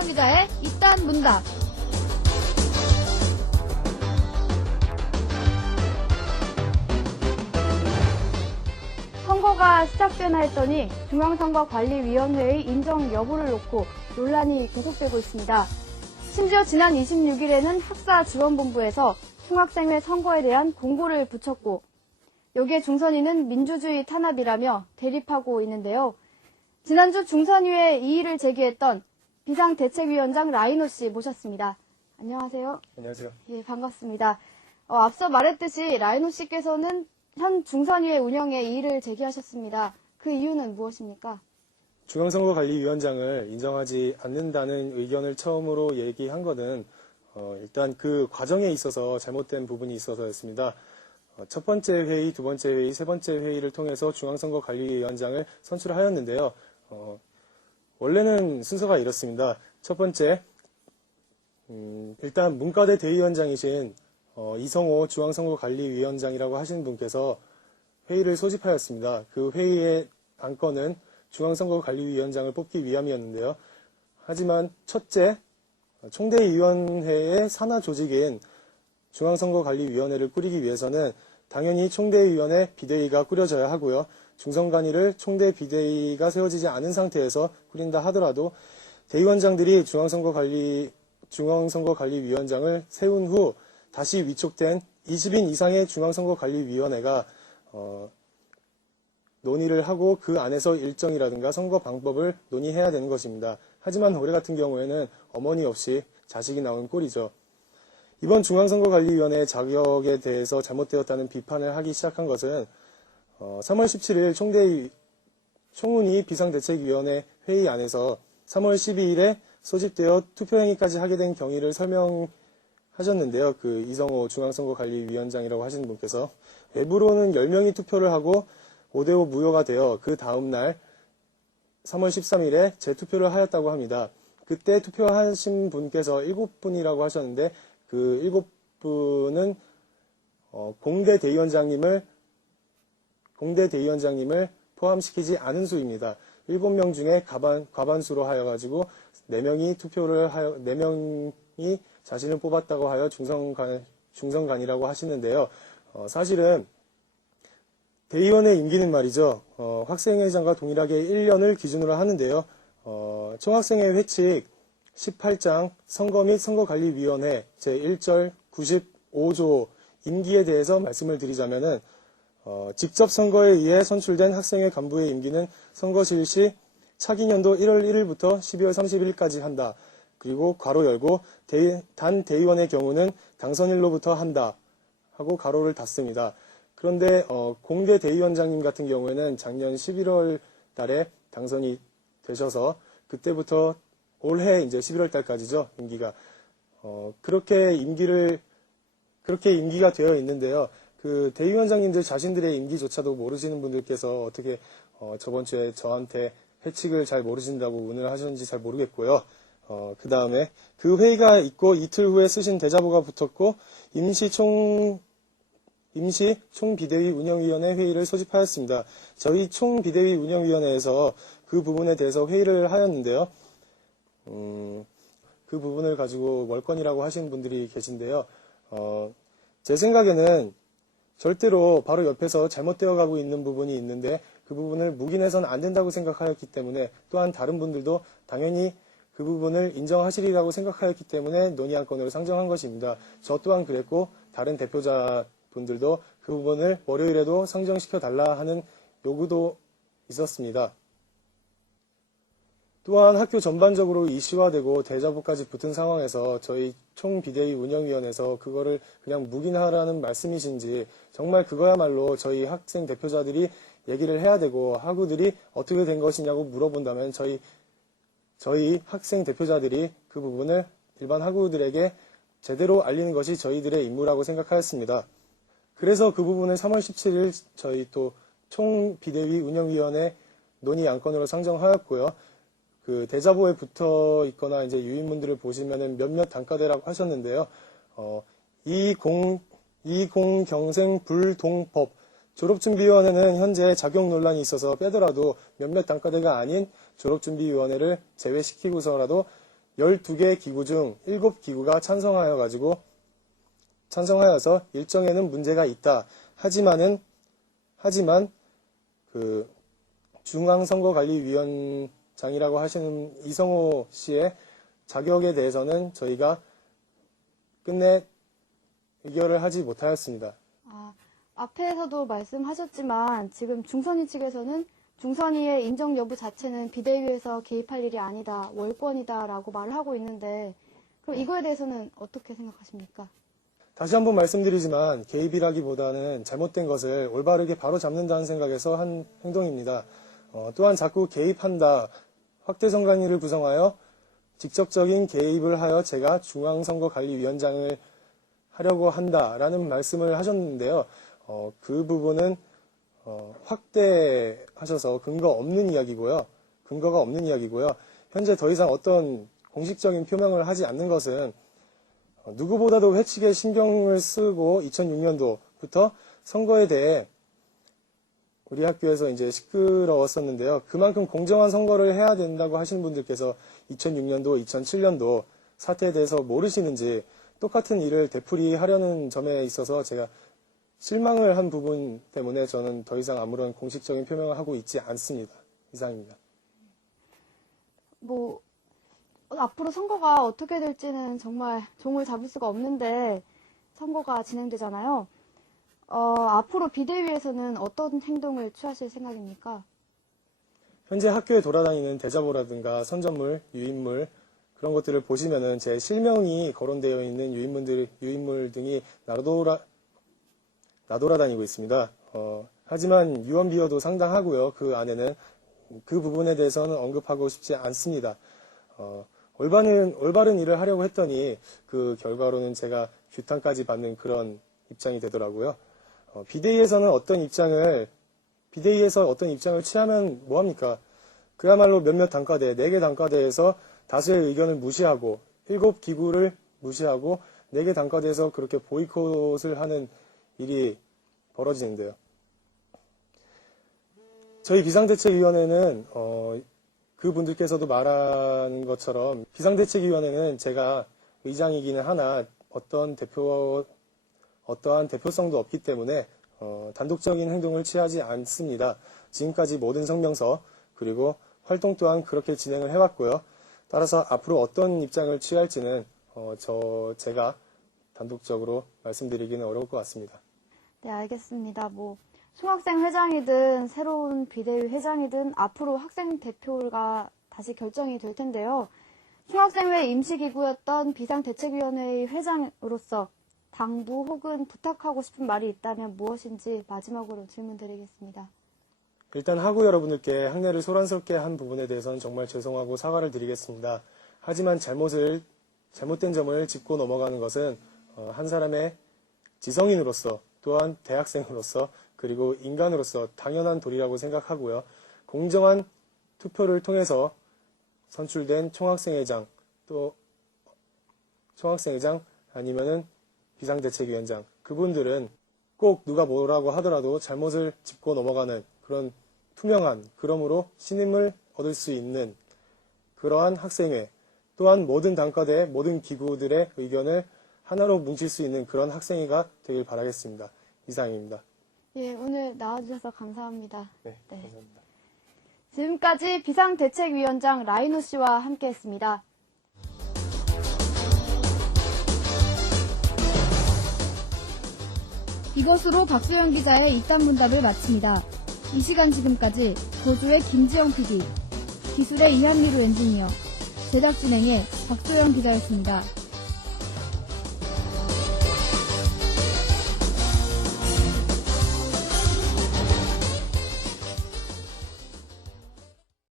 김소영 기자의 이딴 문답. 선거가 시작되나 했더니 중앙선거관리위원회의 인정 여부를 놓고 논란이 계속되고 있습니다. 심지어 지난 26일에는 학사지원본부에서 총학생회 선거에 대한 공고를 붙였고 여기에 중선위는 민주주의 탄압이라며 대립하고 있는데요. 지난주 중선위에 이의를 제기했던 비상대책위원장 라이노 씨 모셨습니다. 안녕하세요. 안녕하세요. 예, 반갑습니다. 앞서 말했듯이 라이노 씨께서는 현 중선위의 운영에 이의를 제기하셨습니다. 그 이유는 무엇입니까? 중앙선거관리위원장을 인정하지 않는다는 의견을 처음으로 얘기한 것은 일단 그 과정에 있어서 잘못된 부분이 있어서였습니다. 첫 번째 회의, 두 번째 회의, 세 번째 회의를 통해서 중앙선거관리위원장을 선출하였는데요. 원래는 순서가 이렇습니다. 첫 번째, 일단 문과대 대위원장이신 이성호 중앙선거관리위원장이라고 하시는 분께서 회의를 소집하였습니다. 그 회의의 안건은 중앙선거관리위원장을 뽑기 위함이었는데요. 하지만 첫째, 총대위원회의 산하 조직인 중앙선거관리위원회를 꾸리기 위해서는 당연히 총대위원회 비대위가 꾸려져야 하고요. 중선관위를 총대 비대위가 세워지지 않은 상태에서 꾸린다 하더라도 대위원장들이 중앙선거관리위원장을 세운 후 다시 위촉된 20인 이상의 중앙선거관리위원회가 논의를 하고 그 안에서 일정이라든가 선거 방법을 논의해야 되는 것입니다. 하지만 올해 같은 경우에는 어머니 없이 자식이 나온 꼴이죠. 이번 중앙선거관리위원회 자격에 대해서 잘못되었다는 비판을 하기 시작한 것은 3월 17일 총훈이 비상대책위원회 회의 안에서 3월 12일에 소집되어 투표행위까지 하게 된 경위를 설명하셨는데요. 그 이성호 중앙선거관리위원장이라고 하시는 분께서 외부로는 10명이 투표를 하고 5대5 무효가 되어 그 다음날 3월 13일에 재투표를 하였다고 합니다. 그때 투표하신 분께서 7분이라고 하셨는데 그 7분은 공대 대위원장님을 포함시키지 않은 수입니다. 7명 중에 과반수로 하여가지고 4명이 자신을 뽑았다고 하여 중선관이라고 하시는데요. 사실은 대의원의 임기는 말이죠. 학생회장과 동일하게 1년을 기준으로 하는데요. 총학생회 회칙 18장 선거 및 선거관리위원회 제1절 95조 임기에 대해서 말씀을 드리자면은 직접 선거에 의해 선출된 학생회 간부의 임기는 선거 실시 차기 년도 1월 1일부터 12월 31일까지 한다. 그리고 괄호 열고 단 대의원의 경우는 당선일로부터 한다 하고 괄호를 닫습니다. 그런데 공대 대위원장님 같은 경우에는 작년 11월 달에 당선이 되셔서 그때부터 올해 이제 11월 달까지죠, 임기가. 그렇게 임기가 되어 있는데요. 그 대위원장님들 자신들의 임기조차도 모르시는 분들께서 어떻게 저번 주에 저한테 회칙을 잘 모르신다고 운을 하셨는지 잘 모르겠고요. 그 다음에 그 회의가 있고 이틀 후에 쓰신 대자보가 붙었고 임시 총비대위 운영위원회 회의를 소집하였습니다. 저희 총비대위 운영위원회에서 그 부분에 대해서 회의를 하였는데요. 그 부분을 가지고 월권이라고 하시는 분들이 계신데요. 제 생각에는 절대로 바로 옆에서 잘못되어 가고 있는 부분이 있는데 그 부분을 묵인해서는 안 된다고 생각하였기 때문에 또한 다른 분들도 당연히 그 부분을 인정하시리라고 생각하였기 때문에 논의안건으로 상정한 것입니다. 저 또한 그랬고 다른 대표자 분들도 그 부분을 월요일에도 상정시켜달라 하는 요구도 있었습니다. 또한 학교 전반적으로 이슈화되고 대자보까지 붙은 상황에서 저희 총비대위 운영위원회에서 그거를 그냥 묵인하라는 말씀이신지 정말 그거야말로 저희 학생 대표자들이 얘기를 해야 되고 학우들이 어떻게 된 것이냐고 물어본다면 저희 학생 대표자들이 그 부분을 일반 학우들에게 제대로 알리는 것이 저희들의 임무라고 생각하였습니다. 그래서 그 부분을 3월 17일 저희 또 총비대위 운영위원회 논의 안건으로 상정하였고요. 그 대자보에 붙어 있거나 이제 유인문들을 보시면은 몇몇 단과대라고 하셨는데요. 이공경생불동법 졸업준비위원회는 현재 자격 논란이 있어서 빼더라도 몇몇 단과대가 아닌 졸업준비위원회를 제외시키고서라도 12개 기구 중 7기구가 찬성하여서 일정에는 문제가 있다. 하지만 그 중앙선거관리위원장이라고 하시는 이성호 씨의 자격에 대해서는 저희가 끝내 의결을 하지 못하였습니다. 앞에서도 말씀하셨지만 지금 중선위 측에서는 중선위의 인정 여부 자체는 비대위에서 개입할 일이 아니다, 월권이다라고 말을 하고 있는데 그럼 이거에 대해서는 어떻게 생각하십니까? 다시 한번 말씀드리지만 개입이라기보다는 잘못된 것을 올바르게 바로 잡는다는 생각에서 한 행동입니다. 또한 자꾸 개입한다, 확대선관위를 구성하여 직접적인 개입을 하여 제가 중앙선거관리위원장을 하려고 한다라는 말씀을 하셨는데요. 그 부분은 확대하셔서 근거가 없는 이야기고요. 현재 더 이상 어떤 공식적인 표명을 하지 않는 것은 누구보다도 회칙에 신경을 쓰고 2006년도부터 선거에 대해 우리 학교에서 이제 시끄러웠었는데요. 그만큼 공정한 선거를 해야 된다고 하시는 분들께서 2006년도, 2007년도 사태에 대해서 모르시는지 똑같은 일을 되풀이하려는 점에 있어서 제가 실망을 한 부분 때문에 저는 더 이상 아무런 공식적인 표명을 하고 있지 않습니다. 이상입니다. 앞으로 선거가 어떻게 될지는 정말 종을 잡을 수가 없는데 선거가 진행되잖아요. 앞으로 비대위에서는 어떤 행동을 취하실 생각입니까? 현재 학교에 돌아다니는 대자보라든가 선전물, 유인물 그런 것들을 보시면은 제 실명이 거론되어 있는 유인물 등이 나돌아다니고 있습니다. 하지만 유언비어도 상당하고요. 그 안에는 그 부분에 대해서는 언급하고 싶지 않습니다. 올바른 일을 하려고 했더니 그 결과로는 제가 규탄까지 받는 그런 입장이 되더라고요. 비대위에서 어떤 입장을 취하면 뭐합니까? 그야말로 몇몇 단과대, 4개 단과대에서 다수의 의견을 무시하고 7기구를 무시하고 4개 단과대에서 그렇게 보이콧을 하는 일이 벌어지는데요. 저희 비상대책위원회는 그분들께서도 말하는 것처럼 비상대책위원회는 제가 의장이기는 하나 어떠한 대표성도 없기 때문에 단독적인 행동을 취하지 않습니다. 지금까지 모든 성명서 그리고 활동 또한 그렇게 진행을 해왔고요. 따라서 앞으로 어떤 입장을 취할지는 제가 단독적으로 말씀드리기는 어려울 것 같습니다. 네, 알겠습니다. 총학생 회장이든 새로운 비대위 회장이든 앞으로 학생 대표가 다시 결정이 될 텐데요. 총학생회 임시기구였던 비상대책위원회의 회장으로서 당부 혹은 부탁하고 싶은 말이 있다면 무엇인지 마지막으로 질문드리겠습니다. 일단 학우 여러분들께 학내를 소란스럽게 한 부분에 대해서는 정말 죄송하고 사과를 드리겠습니다. 하지만 잘못된 점을 짚고 넘어가는 것은 한 사람의 지성인으로서 또한 대학생으로서 그리고 인간으로서 당연한 도리라고 생각하고요. 공정한 투표를 통해서 선출된 총학생회장 아니면은 비상대책위원장 그분들은 꼭 누가 뭐라고 하더라도 잘못을 짚고 넘어가는 그런 투명한 그러므로 신임을 얻을 수 있는 그러한 학생회 또한 모든 단과대 모든 기구들의 의견을 하나로 뭉칠 수 있는 그런 학생회가 되길 바라겠습니다. 이상입니다. 예, 오늘 나와주셔서 감사합니다. 네, 감사합니다. 지금까지 비상대책위원장 라이노 씨와 함께했습니다. 이것으로 박소영 기자의 입단문답을 마칩니다. 이 시간 지금까지 도주의 김지영 PD, 기술의 이한미루 엔지니어, 제작 진행의 박소영 기자였습니다.